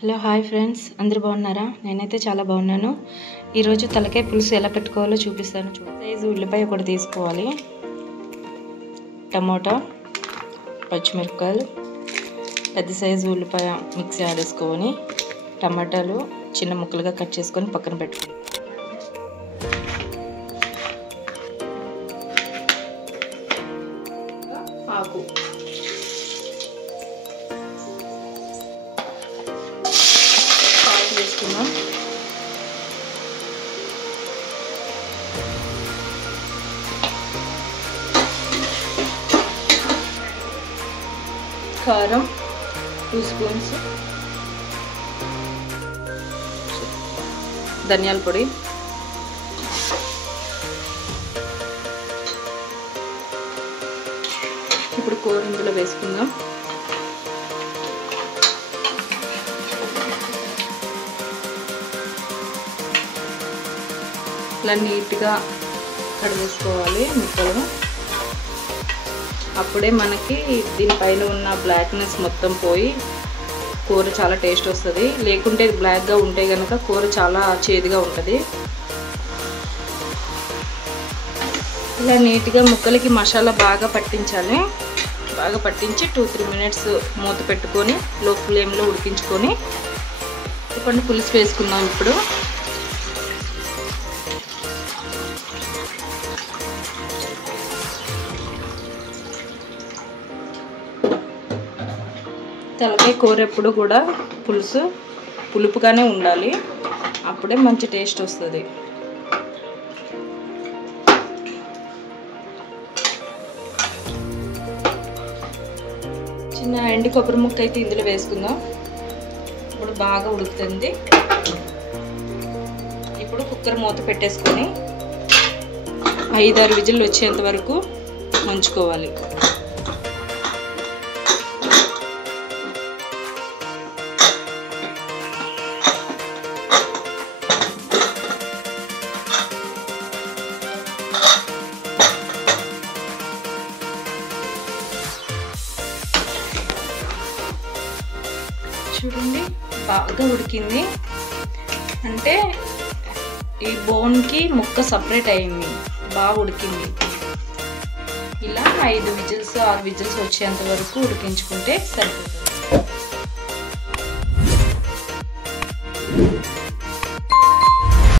Hello hi friends, అందరూ బాగున్నారా? నేనైతే చాలా బాగున్నాను. ఈరోజు తలకాయ పులుసు ఎలా పెట్టుకోవాలో చూపిస్తాను. సైజు ఉల్లిపాయ ఒకటి తీసుకోవాలి, టమోటా, పచ్చిమిరపకాయలు, పెద్ద సైజు ఉల్లిపాయ మిక్సీ ఆడేసుకొని టమాటాలు చిన్న ముక్కలుగా కట్ చేసుకొని పక్కన పెట్టుకోవాలి. ఆకు వేసుకుందాం. కారం 2 స్పూన్స్, ధనియాల పొడి, ఇప్పుడు కూర ఇందులో వేసుకుందాం. ఇలా నీట్గా కడిగేసుకోవాలి ముక్కలు. అప్పుడే మనకి దీనిపైన ఉన్న బ్లాక్నెస్ మొత్తం పోయి కూర చాలా టేస్ట్ వస్తుంది. లేకుంటే బ్లాక్గా ఉంటే కనుక కూర చాలా చేదుగా ఉంటుంది. ఇలా నీట్గా ముక్కలకి మసాలా బాగా పట్టించాలి. బాగా పట్టించి 2-3 మినిట్స్ మూత పెట్టుకొని లో ఫ్లేమ్లో ఉడికించుకొని ఇప్పుడు పులుసు వేసుకుందాం. ఇప్పుడు తలకాయ కూర ఎప్పుడు కూడా పులుసు పులుపుగానే ఉండాలి, అప్పుడే మంచి టేస్ట్ వస్తుంది. చిన్న ఎండు కొబ్బరి ముక్క అయితే ఇందులో వేసుకుందాం. ఇప్పుడు బాగా ఉడుకుతుంది. ఇప్పుడు కుక్కర్ మూత పెట్టేసుకొని 5-6 విజిల్లు వచ్చేంత వరకు ఉంచుకోవాలి. చూడండి, బాగా ఉడికింది. అంటే ఈ బోన్కి ముక్క సపరేట్ అయింది, బాగా ఉడికింది. ఇలా 5-6 విజిల్స్ వచ్చేంత వరకు ఉడికించుకుంటే సరిపోతుంది.